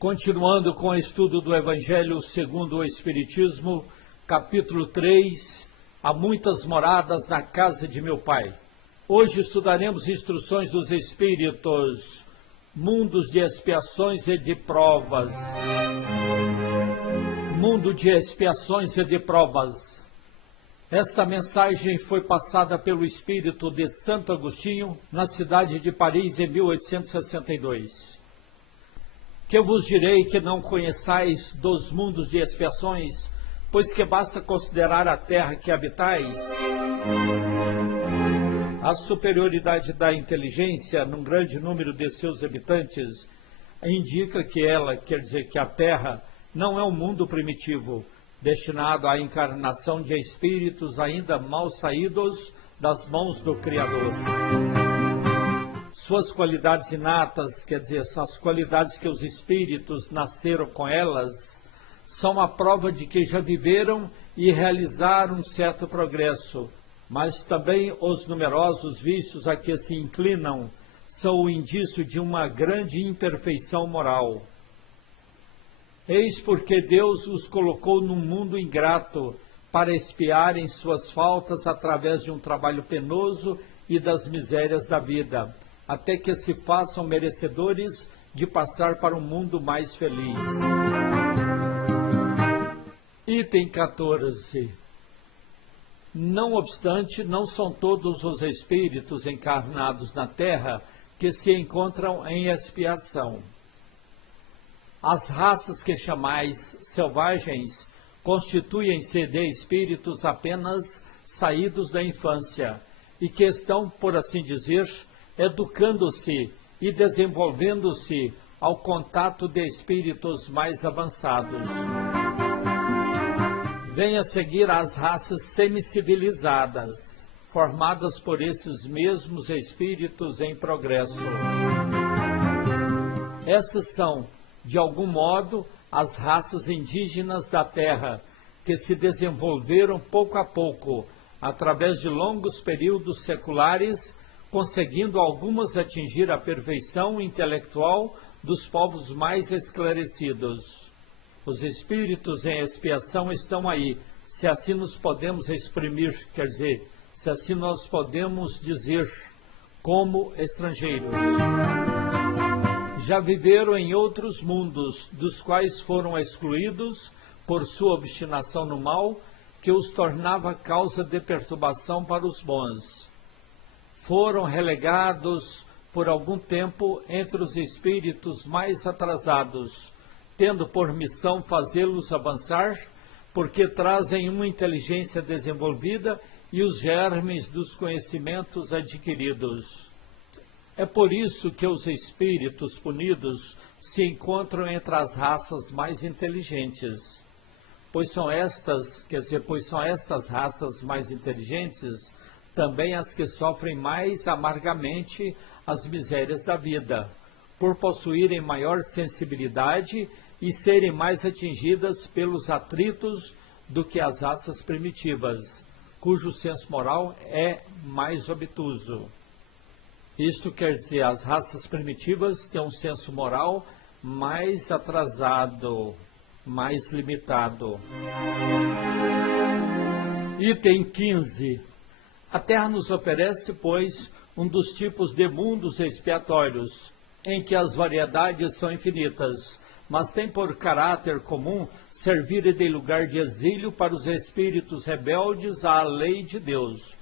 Continuando com o estudo do Evangelho segundo o Espiritismo, capítulo 3, há muitas moradas na casa de meu Pai. Hoje estudaremos instruções dos Espíritos, mundos de expiações e de provas. Mundo de expiações e de provas. Esta mensagem foi passada pelo Espírito de Santo Agostinho, na cidade de Paris, em 1862. Que eu vos direi que não conheçais dos mundos de expiações, pois que basta considerar a terra que habitais. A superioridade da inteligência num grande número de seus habitantes indica que ela, quer dizer que a terra, não é um mundo primitivo, destinado à encarnação de espíritos ainda mal saídos das mãos do Criador. Suas qualidades inatas, quer dizer, as qualidades que os espíritos nasceram com elas, são a prova de que já viveram e realizaram um certo progresso, mas também os numerosos vícios a que se inclinam são o indício de uma grande imperfeição moral. Eis porque Deus os colocou num mundo ingrato para expiarem suas faltas através de um trabalho penoso e das misérias da vida, até que se façam merecedores de passar para um mundo mais feliz. Item 14. Não obstante, não são todos os espíritos encarnados na Terra que se encontram em expiação. As raças que chamais selvagens constituem-se de espíritos apenas saídos da infância e que estão, por assim dizer, educando-se e desenvolvendo-se ao contato de espíritos mais avançados. Vem a seguir as raças semicivilizadas, formadas por esses mesmos espíritos em progresso. Essas são, de algum modo, as raças indígenas da Terra, que se desenvolveram pouco a pouco, através de longos períodos seculares, conseguindo algumas atingir a perfeição intelectual dos povos mais esclarecidos. Os espíritos em expiação estão aí, se assim nos podemos exprimir, quer dizer, se assim nós podemos dizer, como estrangeiros. Já viveram em outros mundos, dos quais foram excluídos por sua obstinação no mal, que os tornava causa de perturbação para os bons. Foram relegados por algum tempo entre os espíritos mais atrasados, tendo por missão fazê-los avançar, porque trazem uma inteligência desenvolvida e os germes dos conhecimentos adquiridos. É por isso que os espíritos punidos se encontram entre as raças mais inteligentes, pois são estas raças mais inteligentes também as que sofrem mais amargamente as misérias da vida, por possuírem maior sensibilidade e serem mais atingidas pelos atritos do que as raças primitivas, cujo senso moral é mais obtuso. Isto quer dizer, as raças primitivas têm um senso moral mais atrasado, mais limitado. Item 15. A Terra nos oferece, pois, um dos tipos de mundos expiatórios, em que as variedades são infinitas, mas tem por caráter comum servir de lugar de exílio para os espíritos rebeldes à lei de Deus.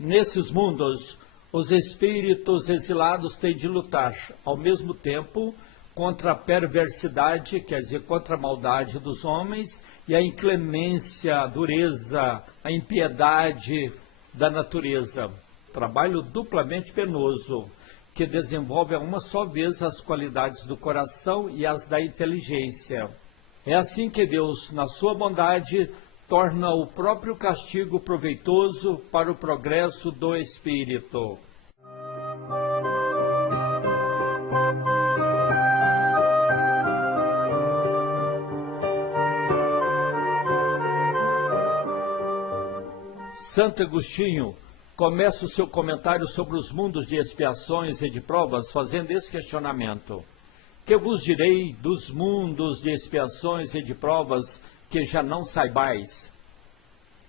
Nesses mundos, os espíritos exilados têm de lutar, ao mesmo tempo, contra a perversidade, quer dizer, contra a maldade dos homens, e a inclemência, a dureza, a impiedade da natureza. Trabalho duplamente penoso, que desenvolve a uma só vez as qualidades do coração e as da inteligência. É assim que Deus, na sua bondade, torna o próprio castigo proveitoso para o progresso do espírito. Santo Agostinho começa o seu comentário sobre os mundos de expiações e de provas fazendo esse questionamento. Que vos direi dos mundos de expiações e de provas que já não saibais?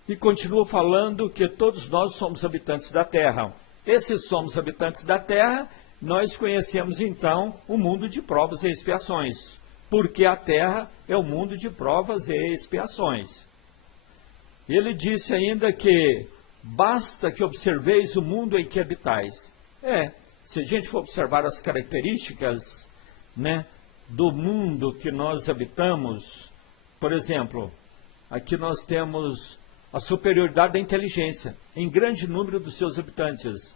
E continua falando que todos nós somos habitantes da terra. Esses somos habitantes da terra, nós conhecemos então o mundo de provas e expiações, porque a terra é o mundo de provas e expiações. Ele disse ainda que basta que observeis o mundo em que habitais. Se a gente for observar as características, né, do mundo que nós habitamos, por exemplo, aqui nós temos a superioridade da inteligência em grande número dos seus habitantes.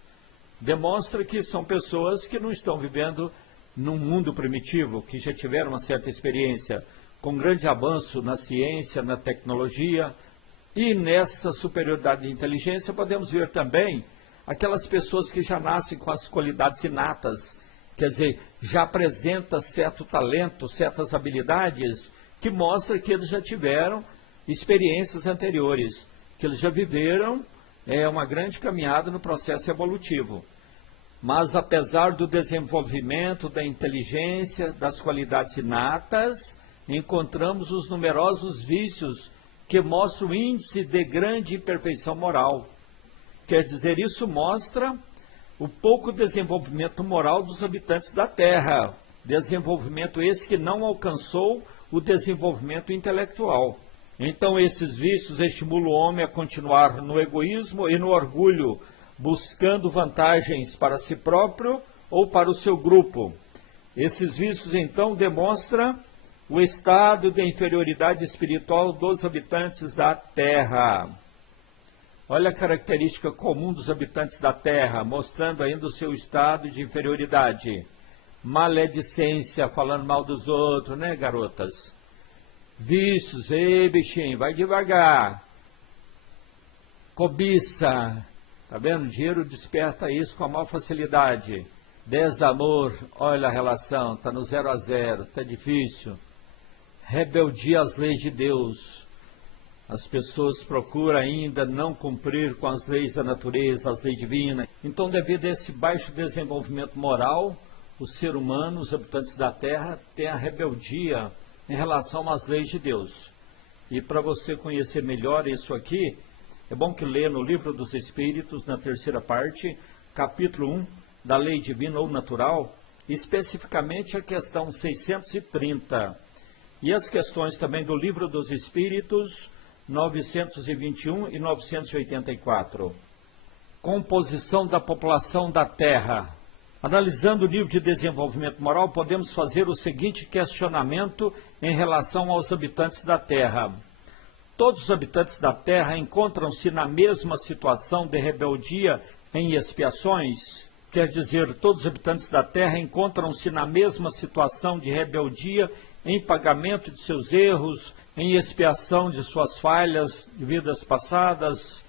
Demonstra que são pessoas que não estão vivendo num mundo primitivo, que já tiveram uma certa experiência, com grande avanço na ciência, na tecnologia. E nessa superioridade de inteligência podemos ver também aquelas pessoas que já nascem com as qualidades inatas, quer dizer, já apresenta certo talento, certas habilidades, que mostra que eles já tiveram experiências anteriores, que eles já viveram uma grande caminhada no processo evolutivo. Mas apesar do desenvolvimento da inteligência, das qualidades inatas, encontramos os numerosos vícios que mostram o índice de grande imperfeição moral. Quer dizer, isso mostra o pouco desenvolvimento moral dos habitantes da Terra, desenvolvimento esse que não alcançou o desenvolvimento intelectual. Então esses vícios estimulam o homem a continuar no egoísmo e no orgulho, buscando vantagens para si próprio ou para o seu grupo. Esses vícios então demonstram o estado de inferioridade espiritual dos habitantes da Terra. Olha a característica comum dos habitantes da Terra, mostrando ainda o seu estado de inferioridade. Maledicência, falando mal dos outros, né, garotas? Vícios, ei, bichinho, vai devagar. Cobiça, tá vendo? O dinheiro desperta isso com a maior facilidade. Desamor, olha a relação, tá no 0 a 0, tá difícil. Rebeldia às leis de Deus. As pessoas procuram ainda não cumprir com as leis da natureza, as leis divinas. Então, devido a esse baixo desenvolvimento moral, o ser humano, os habitantes da Terra, têm a rebeldia em relação às leis de Deus. E para você conhecer melhor isso aqui, é bom que leia no Livro dos Espíritos, na terceira parte, capítulo 1, da lei divina ou natural, especificamente a questão 630. E as questões também do Livro dos Espíritos, 921 e 984. Composição da população da Terra. Analisando o nível de desenvolvimento moral, podemos fazer o seguinte questionamento em relação aos habitantes da Terra. Todos os habitantes da Terra encontram-se na mesma situação de rebeldia em expiações? Quer dizer, todos os habitantes da Terra encontram-se na mesma situação de rebeldia em pagamento de seus erros, em expiação de suas falhas de vidas passadas?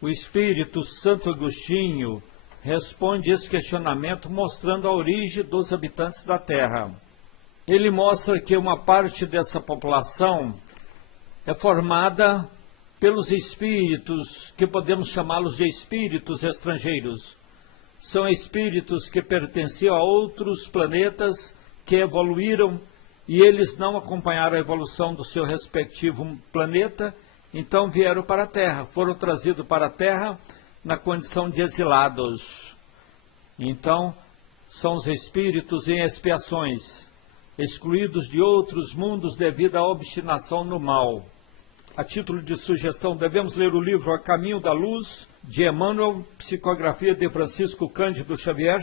O Espírito Santo Agostinho responde esse questionamento mostrando a origem dos habitantes da Terra. Ele mostra que uma parte dessa população é formada pelos espíritos, que podemos chamá-los de espíritos estrangeiros. São espíritos que pertenciam a outros planetas que evoluíram e eles não acompanharam a evolução do seu respectivo planeta, então vieram para a Terra, foram trazidos para a Terra na condição de exilados. Então, são os espíritos em expiações, excluídos de outros mundos devido à obstinação no mal. A título de sugestão, devemos ler o livro A Caminho da Luz, de Emmanuel, psicografia de Francisco Cândido Xavier,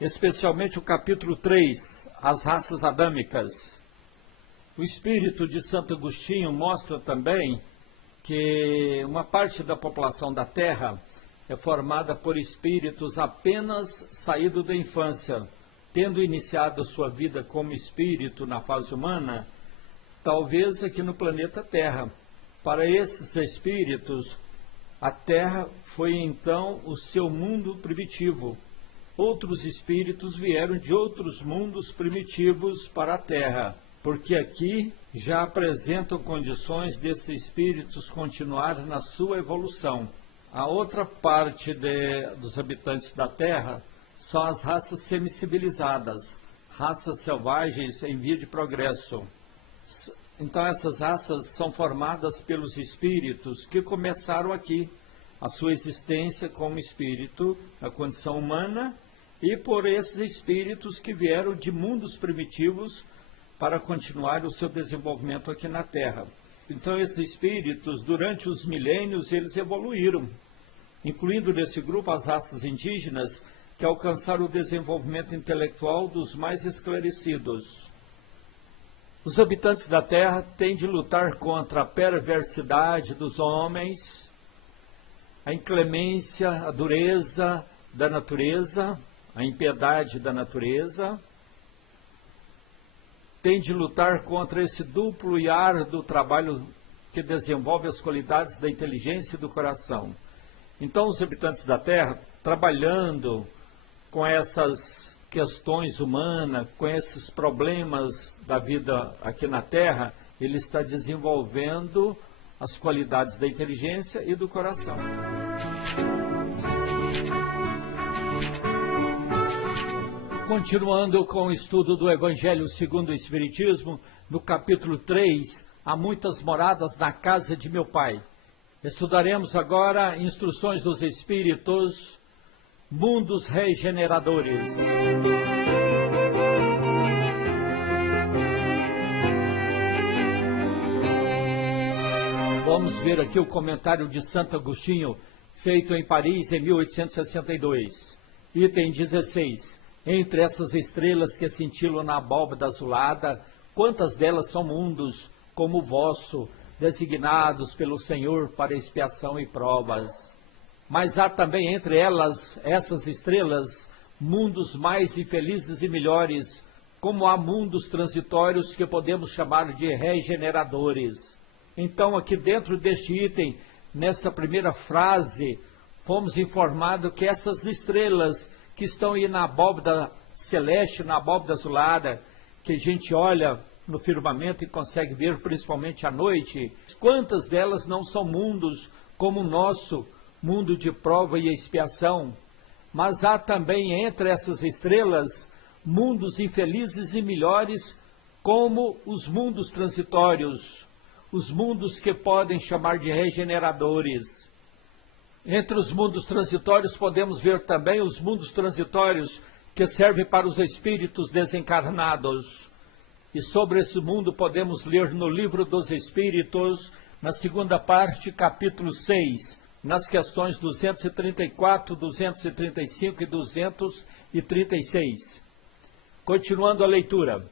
especialmente o capítulo 3, As Raças Adâmicas. O espírito de Santo Agostinho mostra também que uma parte da população da Terra é formada por espíritos apenas saídos da infância, tendo iniciado sua vida como espírito na fase humana, talvez aqui no planeta Terra. Para esses espíritos, a Terra foi então o seu mundo primitivo. Outros espíritos vieram de outros mundos primitivos para a Terra, porque aqui já apresentam condições desses espíritos continuar na sua evolução. A outra parte dos habitantes da Terra são as raças semicivilizadas, raças selvagens em via de progresso. Então essas raças são formadas pelos espíritos que começaram aqui a sua existência como espírito, a condição humana, e por esses espíritos que vieram de mundos primitivos para continuar o seu desenvolvimento aqui na Terra. Então esses espíritos, durante os milênios, eles evoluíram, incluindo nesse grupo as raças indígenas, que alcançaram o desenvolvimento intelectual dos mais esclarecidos. Os habitantes da Terra têm de lutar contra a perversidade dos homens, a inclemência, a dureza da natureza, a impiedade da natureza. Têm de lutar contra esse duplo e árduo trabalho que desenvolve as qualidades da inteligência e do coração. Então, os habitantes da Terra, trabalhando com essas questões humanas, com esses problemas da vida aqui na Terra, ele está desenvolvendo as qualidades da inteligência e do coração. Continuando com o estudo do Evangelho segundo o Espiritismo, no capítulo 3, há muitas moradas na casa de meu Pai. Estudaremos agora Instruções dos Espíritos, Mundos Regeneradores. Vamos ver aqui o comentário de Santo Agostinho, feito em Paris em 1862. Item 16. Entre essas estrelas que cintilam na abóbada azulada, quantas delas são mundos, como o vosso, designados pelo Senhor para expiação e provas? Mas há também entre elas, essas estrelas, mundos mais infelizes e melhores, como há mundos transitórios que podemos chamar de regeneradores. Então, aqui dentro deste item, nesta primeira frase, fomos informados que essas estrelas que estão aí na abóbada celeste, na abóbada azulada, que a gente olha no firmamento e consegue ver principalmente à noite, quantas delas não são mundos como o nosso, mundo de prova e expiação? Mas há também entre essas estrelas mundos infelizes e melhores, como os mundos transitórios, os mundos que podem chamar de regeneradores. Entre os mundos transitórios podemos ver também os mundos transitórios que servem para os espíritos desencarnados. E sobre esse mundo podemos ler no Livro dos Espíritos, na segunda parte, capítulo 6, nas questões 234, 235 e 236. Continuando a leitura.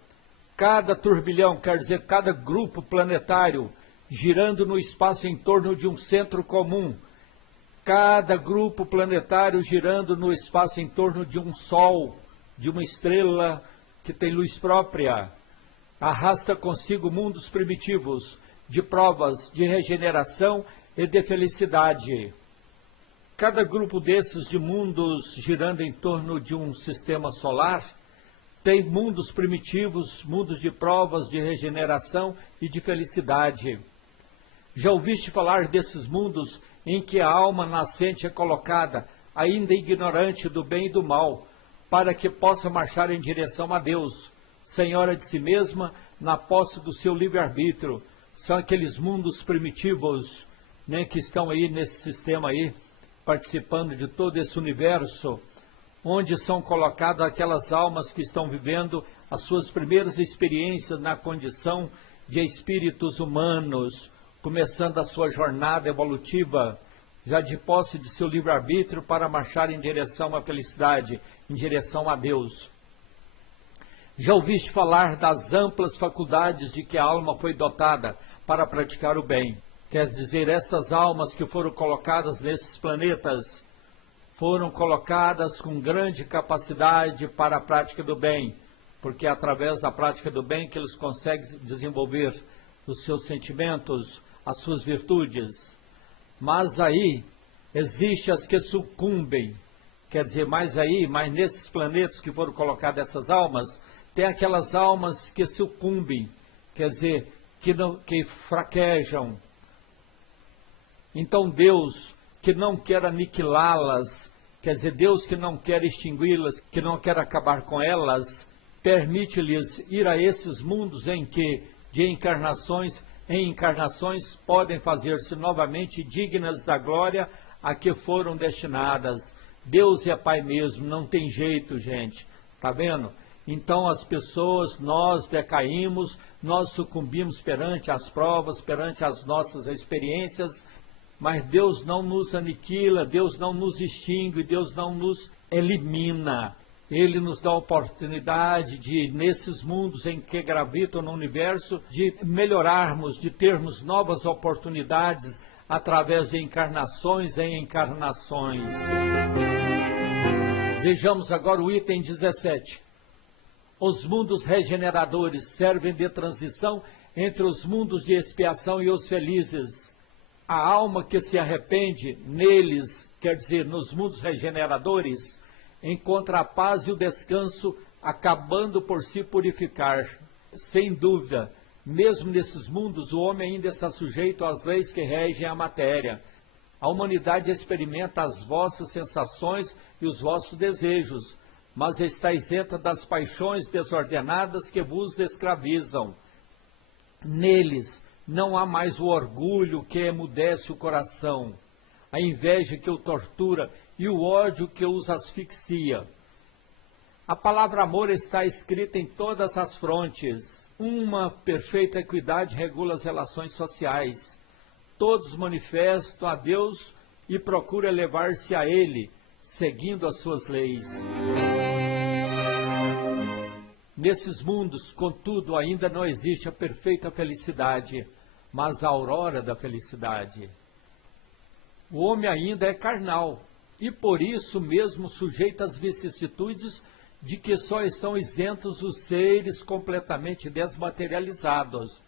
Cada turbilhão, quer dizer, cada grupo planetário, girando no espaço em torno de um centro comum, cada grupo planetário girando no espaço em torno de um sol, de uma estrela que tem luz própria, arrasta consigo mundos primitivos, de provas, de regeneração e de felicidade. Cada grupo desses de mundos girando em torno de um sistema solar tem mundos primitivos, mundos de provas, de regeneração e de felicidade. Já ouviste falar desses mundos em que a alma nascente é colocada, ainda ignorante do bem e do mal, para que possa marchar em direção a Deus, senhora de si mesma, na posse do seu livre-arbítrio. São aqueles mundos primitivos, né, que estão aí nesse sistema aí, participando de todo esse universo, onde são colocadas aquelas almas que estão vivendo as suas primeiras experiências na condição de espíritos humanos, começando a sua jornada evolutiva, já de posse de seu livre-arbítrio para marchar em direção à felicidade, em direção a Deus. Já ouviste falar das amplas faculdades de que a alma foi dotada para praticar o bem? Quer dizer, estas almas que foram colocadas nesses planetas, foram colocadas com grande capacidade para a prática do bem, porque é através da prática do bem que eles conseguem desenvolver os seus sentimentos, as suas virtudes. Mas aí, existem as que sucumbem, quer dizer, mas nesses planetas que foram colocadas essas almas, tem aquelas almas que sucumbem, quer dizer, que fraquejam. Então Deus, que não quer aniquilá-las, quer dizer, Deus que não quer extingui-las, que não quer acabar com elas, permite-lhes ir a esses mundos em que, de encarnações em encarnações, podem fazer-se novamente dignas da glória a que foram destinadas. Deus é Pai mesmo, não tem jeito, gente. Tá vendo? Então as pessoas, nós decaímos, nós sucumbimos perante as provas, perante as nossas experiências, mas Deus não nos aniquila, Deus não nos extingue, Deus não nos elimina. Ele nos dá a oportunidade de, nesses mundos em que gravitam no universo, de melhorarmos, de termos novas oportunidades através de encarnações em encarnações. Vejamos agora o item 17. Os mundos regeneradores servem de transição entre os mundos de expiação e os felizes. A alma que se arrepende neles, quer dizer, nos mundos regeneradores, encontra a paz e o descanso, acabando por se purificar. Sem dúvida, mesmo nesses mundos, o homem ainda está sujeito às leis que regem a matéria. A humanidade experimenta as vossas sensações e os vossos desejos, mas está isenta das paixões desordenadas que vos escravizam. Neles não há mais o orgulho que emudece o coração, a inveja que o tortura e o ódio que os asfixia. A palavra amor está escrita em todas as frontes. Uma perfeita equidade regula as relações sociais. Todos manifestam a Deus e procuram elevar-se a Ele, seguindo as suas leis. Nesses mundos, contudo, ainda não existe a perfeita felicidade, mas a aurora da felicidade. O homem ainda é carnal e por isso mesmo sujeito às vicissitudes de que só estão isentos os seres completamente desmaterializados.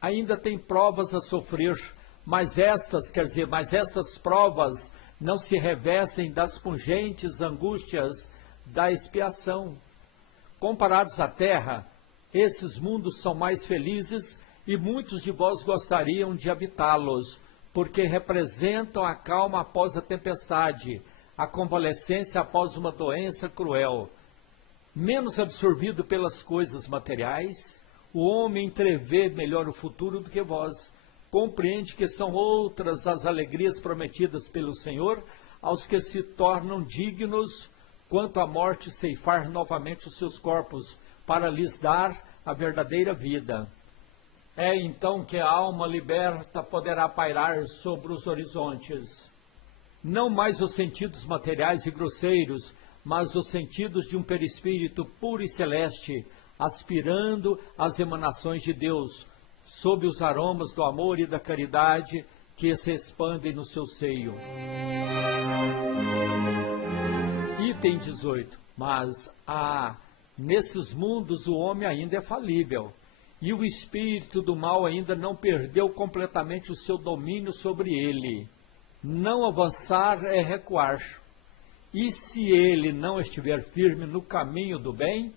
Ainda tem provas a sofrer, mas estas provas não se revestem das pungentes angústias da expiação. Comparados à terra, esses mundos são mais felizes e muitos de vós gostariam de habitá-los, porque representam a calma após a tempestade, a convalescência após uma doença cruel. Menos absorvido pelas coisas materiais, o homem entrevê melhor o futuro do que vós. Compreende que são outras as alegrias prometidas pelo Senhor aos que se tornam dignos quanto à morte ceifar novamente os seus corpos, para lhes dar a verdadeira vida. É então que a alma liberta poderá pairar sobre os horizontes. Não mais os sentidos materiais e grosseiros, mas os sentidos de um perispírito puro e celeste, aspirando às emanações de Deus, sob os aromas do amor e da caridade que se expandem no seu seio. Item 18. Mas, nesses mundos o homem ainda é falível, e o espírito do mal ainda não perdeu completamente o seu domínio sobre ele. Não avançar é recuar. E se ele não estiver firme no caminho do bem,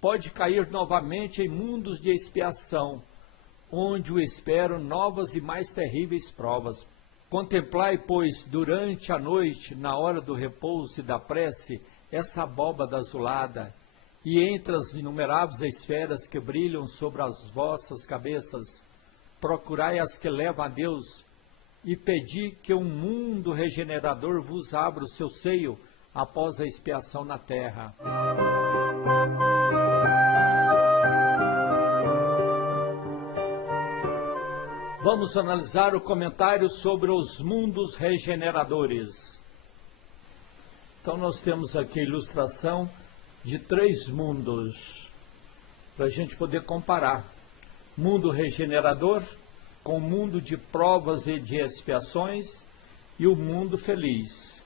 pode cair novamente em mundos de expiação, onde o esperam novas e mais terríveis provas. Contemplai, pois, durante a noite, na hora do repouso e da prece, essa abóbada azulada, e entre as inumeráveis esferas que brilham sobre as vossas cabeças, procurai as que levam a Deus, e pedi que um mundo regenerador vos abra o seu seio após a expiação na terra. Vamos analisar o comentário sobre os mundos regeneradores. Então nós temos aqui a ilustração de 3 mundos, para a gente poder comparar. Mundo regenerador com o mundo de provas e de expiações e o mundo feliz.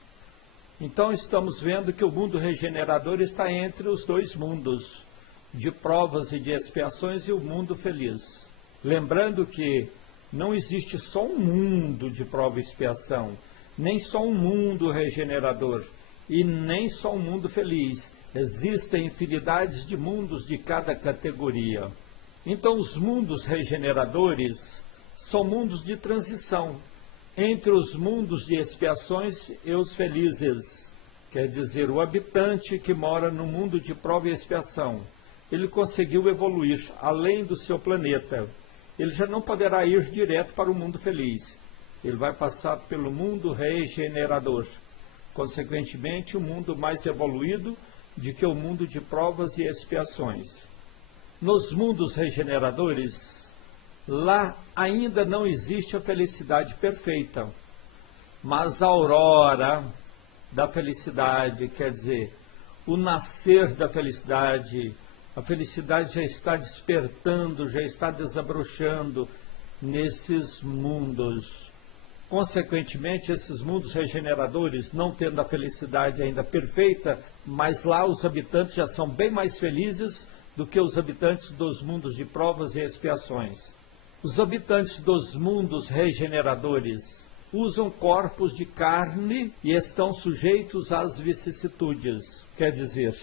Então estamos vendo que o mundo regenerador está entre os 2 mundos, de provas e de expiações e o mundo feliz. Lembrando que não existe só um mundo de prova e expiação, nem só um mundo regenerador e nem só um mundo feliz. Existem infinidades de mundos de cada categoria. Então os mundos regeneradores são mundos de transição entre os mundos de expiações e os felizes. Quer dizer, o habitante que mora no mundo de prova e expiação, ele conseguiu evoluir além do seu planeta. Ele já não poderá ir direto para o mundo feliz. Ele vai passar pelo mundo regenerador. Consequentemente, um mundo mais evoluído do que o mundo de provas e expiações. Nos mundos regeneradores, lá ainda não existe a felicidade perfeita, mas a aurora da felicidade, quer dizer, o nascer da felicidade, a felicidade já está despertando, já está desabrochando nesses mundos. Consequentemente, esses mundos regeneradores, não tendo a felicidade ainda perfeita, mas lá os habitantes já são bem mais felizes do que os habitantes dos mundos de provas e expiações. Os habitantes dos mundos regeneradores usam corpos de carne e estão sujeitos às vicissitudes. Quer dizer,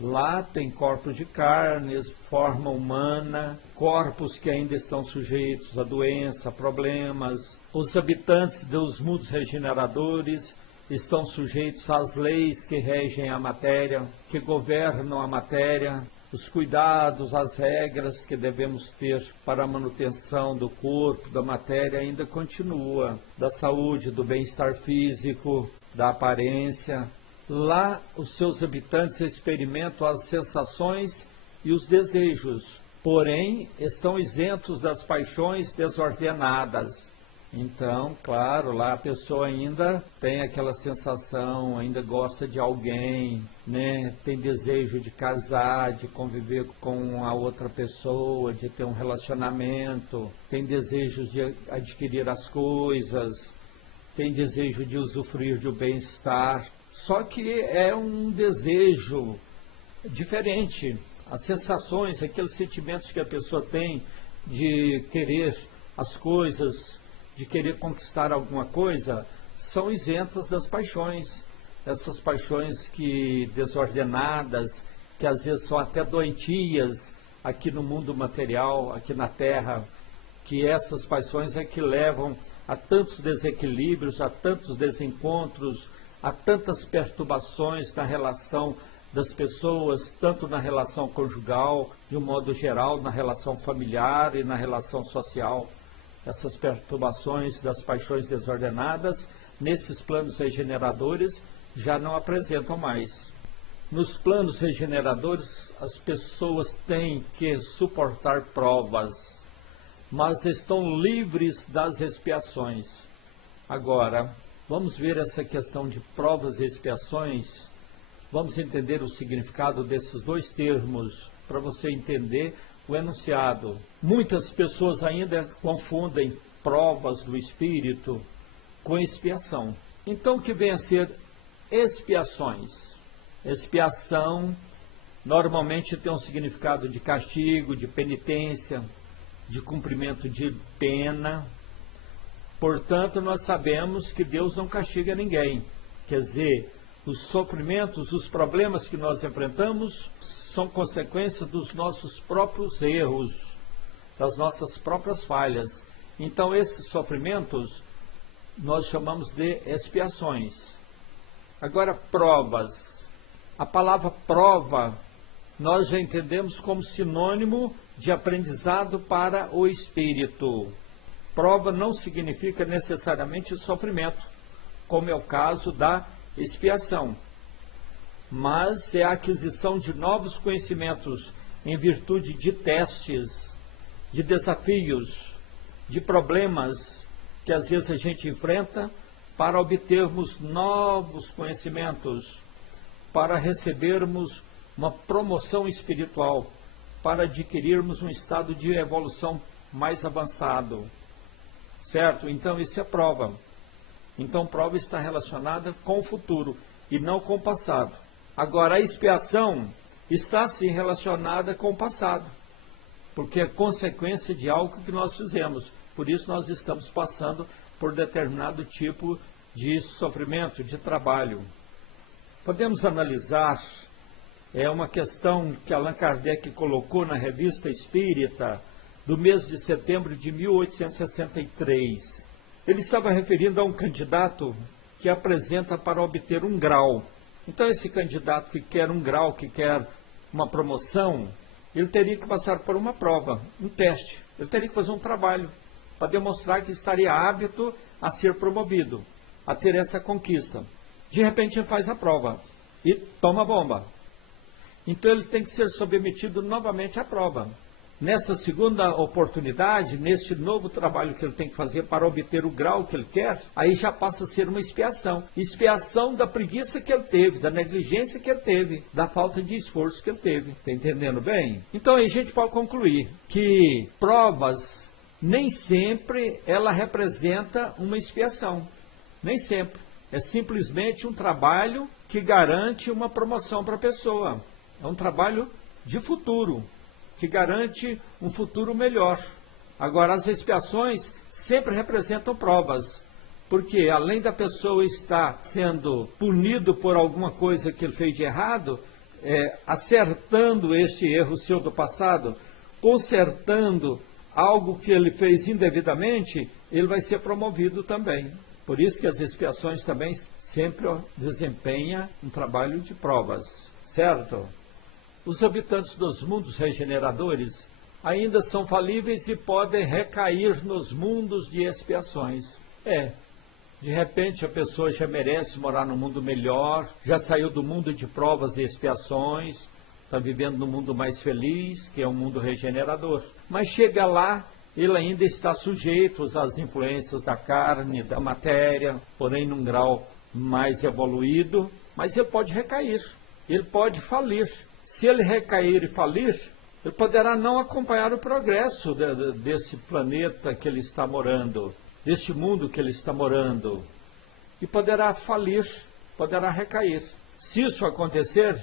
lá tem corpos de carne, forma humana, corpos que ainda estão sujeitos a doença, a problemas. Os habitantes dos mundos regeneradores estão sujeitos às leis que regem a matéria, que governam a matéria, os cuidados, as regras que devemos ter para a manutenção do corpo, da matéria, ainda continua, da saúde, do bem-estar físico, da aparência. Lá, os seus habitantes experimentam as sensações e os desejos, porém, estão isentos das paixões desordenadas. Então, claro, lá a pessoa ainda tem aquela sensação, ainda gosta de alguém, né? Tem desejo de casar, de conviver com a outra pessoa, de ter um relacionamento, tem desejos de adquirir as coisas, tem desejo de usufruir do bem-estar. Só que é um desejo diferente. As sensações, aqueles sentimentos que a pessoa tem de querer as coisas, de querer conquistar alguma coisa, são isentas das paixões. Essas paixões que desordenadas, que às vezes são até doentias aqui no mundo material, aqui na Terra, que essas paixões é que levam a tantos desequilíbrios, a tantos desencontros, a tantas perturbações na relação das pessoas, tanto na relação conjugal, de um modo geral, na relação familiar e na relação social. Essas perturbações das paixões desordenadas, nesses planos regeneradores, já não apresentam mais. Nos planos regeneradores, as pessoas têm que suportar provas, mas estão livres das expiações. Agora, vamos ver essa questão de provas e expiações. Vamos entender o significado desses dois termos, para você entender o enunciado. Muitas pessoas ainda confundem provas do Espírito com expiação. Então, o que vem a ser expiações? Expiação normalmente tem um significado de castigo, de penitência, de cumprimento de pena. Portanto, nós sabemos que Deus não castiga ninguém. Quer dizer, os sofrimentos, os problemas que nós enfrentamos são consequência dos nossos próprios erros, das nossas próprias falhas. Então, esses sofrimentos nós chamamos de expiações. Agora, provas. A palavra prova nós já entendemos como sinônimo de aprendizado para o espírito. Prova não significa necessariamente sofrimento, como é o caso da expiação, mas é a aquisição de novos conhecimentos em virtude de testes, de desafios, de problemas que às vezes a gente enfrenta para obtermos novos conhecimentos, para recebermos uma promoção espiritual, para adquirirmos um estado de evolução mais avançado, certo? Então isso é prova. Então prova está relacionada com o futuro e não com o passado. Agora a expiação está sim relacionada com o passado, porque é consequência de algo que nós fizemos. Por isso nós estamos passando por determinado tipo de sofrimento, de trabalho. Podemos analisar, é uma questão que Allan Kardec colocou na Revista Espírita do mês de setembro de 1863. Ele estava referindo a um candidato que apresenta para obter um grau. Então esse candidato que quer um grau, que quer uma promoção, ele teria que passar por uma prova, um teste. Ele teria que fazer um trabalho para demonstrar que estaria apto a ser promovido, a ter essa conquista. De repente ele faz a prova e toma a bomba. Então ele tem que ser submetido novamente à prova. Nesta segunda oportunidade, neste novo trabalho que ele tem que fazer para obter o grau que ele quer, aí já passa a ser uma expiação. Expiação da preguiça que ele teve, da negligência que ele teve, da falta de esforço que ele teve. Está entendendo bem? Então aí a gente pode concluir que provas, nem sempre ela representa uma expiação. Nem sempre. É simplesmente um trabalho que garante uma promoção para a pessoa. É um trabalho de futuro, que garante um futuro melhor. Agora, as expiações sempre representam provas, porque além da pessoa estar sendo punido por alguma coisa que ele fez de errado, acertando este erro seu do passado, consertando algo que ele fez indevidamente, ele vai ser promovido também. Por isso que as expiações também sempre desempenham um trabalho de provas, certo? Os habitantes dos mundos regeneradores ainda são falíveis e podem recair nos mundos de expiações. De repente a pessoa já merece morar num mundo melhor, já saiu do mundo de provas e expiações, está vivendo num mundo mais feliz, que é um mundo regenerador. Mas chega lá, ele ainda está sujeito às influências da carne, da matéria, porém num grau mais evoluído, mas ele pode recair, ele pode falir. Se ele recair e falir, ele poderá não acompanhar o progresso desse planeta que ele está morando, deste mundo que ele está morando, e poderá falir, poderá recair. Se isso acontecer,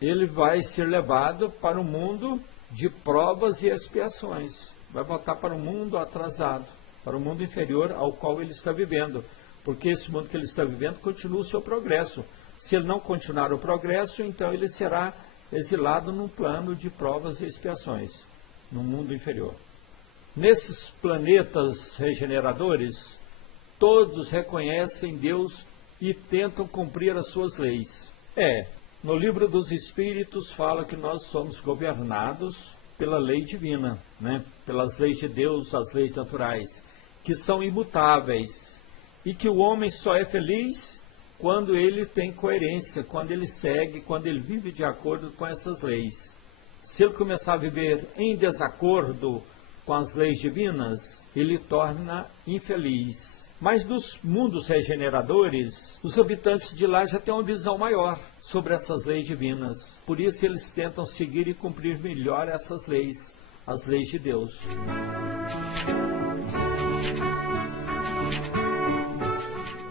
ele vai ser levado para um mundo de provas e expiações. Vai voltar para um mundo atrasado, para um mundo inferior ao qual ele está vivendo, porque esse mundo que ele está vivendo continua o seu progresso. Se ele não continuar o progresso, então ele será exilado num plano de provas e expiações, no mundo inferior. Nesses planetas regeneradores, todos reconhecem Deus e tentam cumprir as suas leis. No livro dos Espíritos fala que nós somos governados pela lei divina, pelas leis de Deus, as leis naturais, que são imutáveis, e que o homem só é feliz quando ele tem coerência, quando ele segue, quando ele vive de acordo com essas leis. Se ele começar a viver em desacordo com as leis divinas, ele torna infeliz. Mas nos mundos regeneradores, os habitantes de lá já têm uma visão maior sobre essas leis divinas. Por isso eles tentam seguir e cumprir melhor essas leis, as leis de Deus.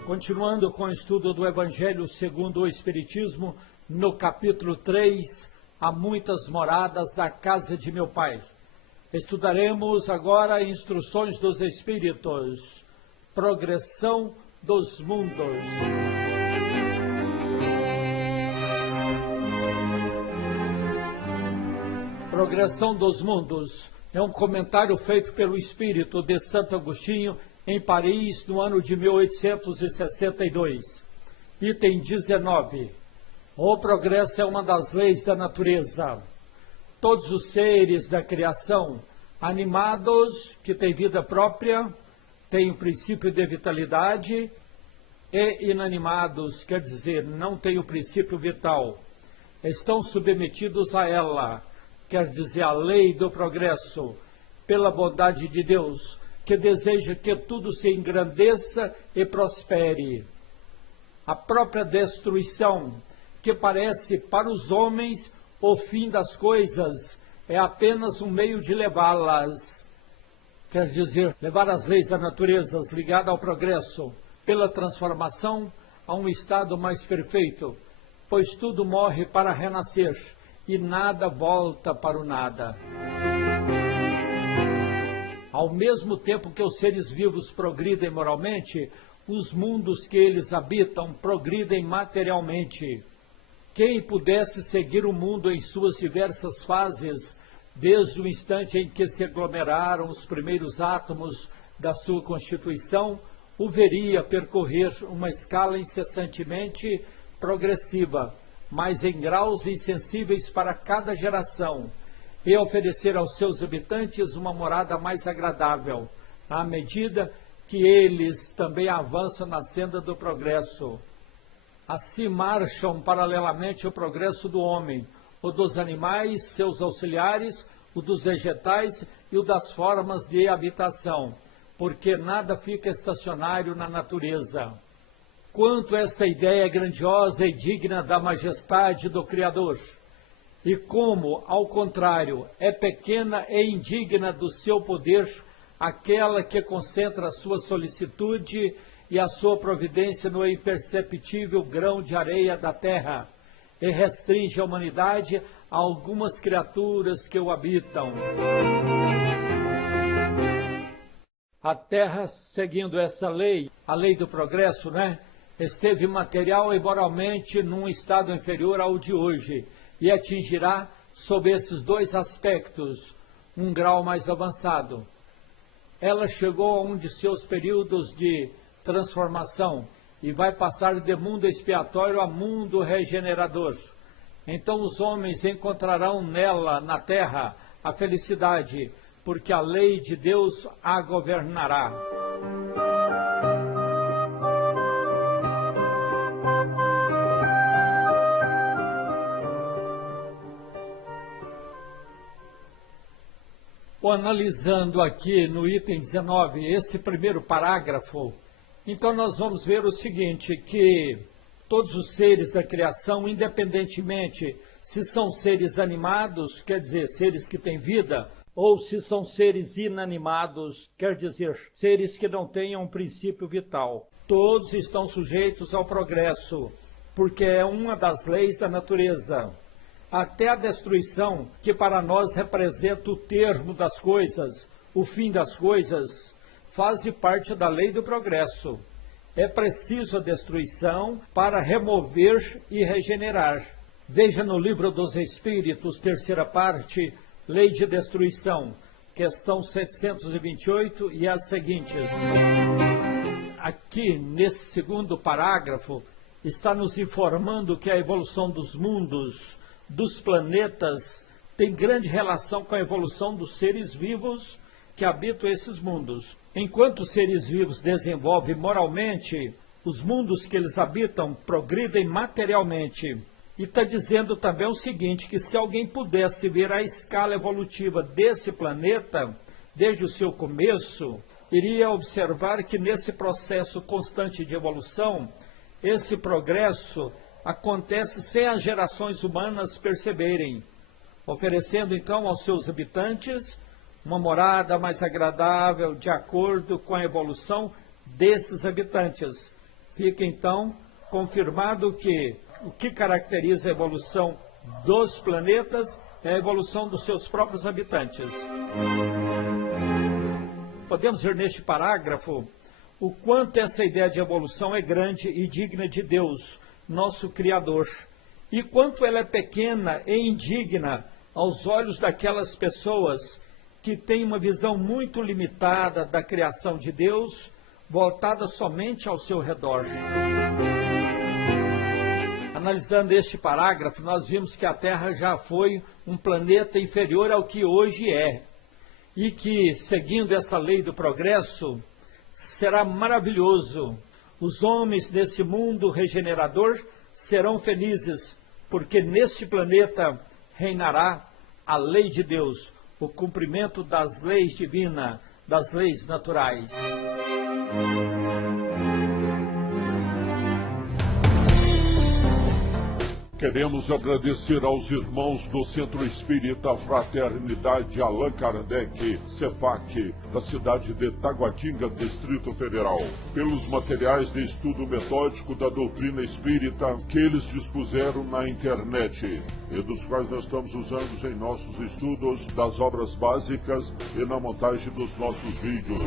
Continuando com o estudo do Evangelho segundo o Espiritismo, no capítulo 3, há muitas moradas da casa de meu Pai. Estudaremos agora instruções dos Espíritos, progressão dos mundos. Progressão dos mundos é um comentário feito pelo Espírito de Santo Agostinho em Paris, no ano de 1862. Item 19. O progresso é uma das leis da natureza. Todos os seres da criação, animados, que têm vida própria, têm o princípio de vitalidade, e inanimados, quer dizer, não têm o princípio vital, estão submetidos a ela, quer dizer, a lei do progresso, pela bondade de Deus, que deseja que tudo se engrandeça e prospere. A própria destruição, que parece para os homens o fim das coisas, é apenas um meio de levá-las, quer dizer, levar as leis da natureza ligadas ao progresso, pela transformação a um estado mais perfeito, pois tudo morre para renascer e nada volta para o nada. Ao mesmo tempo que os seres vivos progridem moralmente, os mundos que eles habitam progridem materialmente. Quem pudesse seguir o mundo em suas diversas fases, desde o instante em que se aglomeraram os primeiros átomos da sua constituição, o veria percorrer uma escala incessantemente progressiva, mas em graus insensíveis para cada geração, e oferecer aos seus habitantes uma morada mais agradável, à medida que eles também avançam na senda do progresso. Assim marcham paralelamente o progresso do homem, o dos animais, seus auxiliares, o dos vegetais e o das formas de habitação, porque nada fica estacionário na natureza. Quanto esta ideia é grandiosa e digna da majestade do Criador, e como, ao contrário, é pequena e indigna do seu poder aquela que concentra a sua solicitude e a sua providência no imperceptível grão de areia da terra, e restringe a humanidade a algumas criaturas que o habitam. A terra, seguindo essa lei, a lei do progresso, esteve material e moralmente num estado inferior ao de hoje, e atingirá, sob esses dois aspectos, um grau mais avançado. Ela chegou a um de seus períodos de transformação e vai passar de mundo expiatório a mundo regenerador. Então os homens encontrarão nela, na terra, a felicidade, porque a lei de Deus a governará. Analisando aqui no item 19, esse primeiro parágrafo, então nós vamos ver o seguinte, que todos os seres da criação, independentemente se são seres animados, quer dizer, seres que têm vida, ou se são seres inanimados, quer dizer, seres que não tenham um princípio vital, todos estão sujeitos ao progresso, porque é uma das leis da natureza. Até a destruição, que para nós representa o termo das coisas, o fim das coisas, faz parte da lei do progresso. É preciso a destruição para remover e regenerar. Veja no Livro dos Espíritos, terceira parte, Lei de Destruição, questão 728 e as seguintes. Aqui, nesse segundo parágrafo, está nos informando que a evolução dos mundos, dos planetas, tem grande relação com a evolução dos seres vivos que habitam esses mundos. Enquanto os seres vivos desenvolvem moralmente, os mundos que eles habitam progridem materialmente. E está dizendo também o seguinte, que se alguém pudesse ver a escala evolutiva desse planeta, desde o seu começo, iria observar que nesse processo constante de evolução, esse progresso acontece sem as gerações humanas perceberem, oferecendo então aos seus habitantes uma morada mais agradável de acordo com a evolução desses habitantes. Fica então confirmado que o que caracteriza a evolução dos planetas é a evolução dos seus próprios habitantes. Podemos ver neste parágrafo o quanto essa ideia de evolução é grande e digna de Deus, nosso Criador, e quanto ela é pequena e indigna aos olhos daquelas pessoas que têm uma visão muito limitada da criação de Deus, voltada somente ao seu redor. Analisando este parágrafo, nós vimos que a Terra já foi um planeta inferior ao que hoje é, e que, seguindo essa lei do progresso, será maravilhoso. Os homens desse mundo regenerador serão felizes, porque neste planeta reinará a lei de Deus, o cumprimento das leis divinas, das leis naturais. Queremos agradecer aos irmãos do Centro Espírita Fraternidade Allan Kardec, CEFAC, da cidade de Taguatinga, Distrito Federal, pelos materiais de estudo metódico da doutrina espírita que eles dispuseram na internet e dos quais nós estamos usando em nossos estudos das obras básicas e na montagem dos nossos vídeos.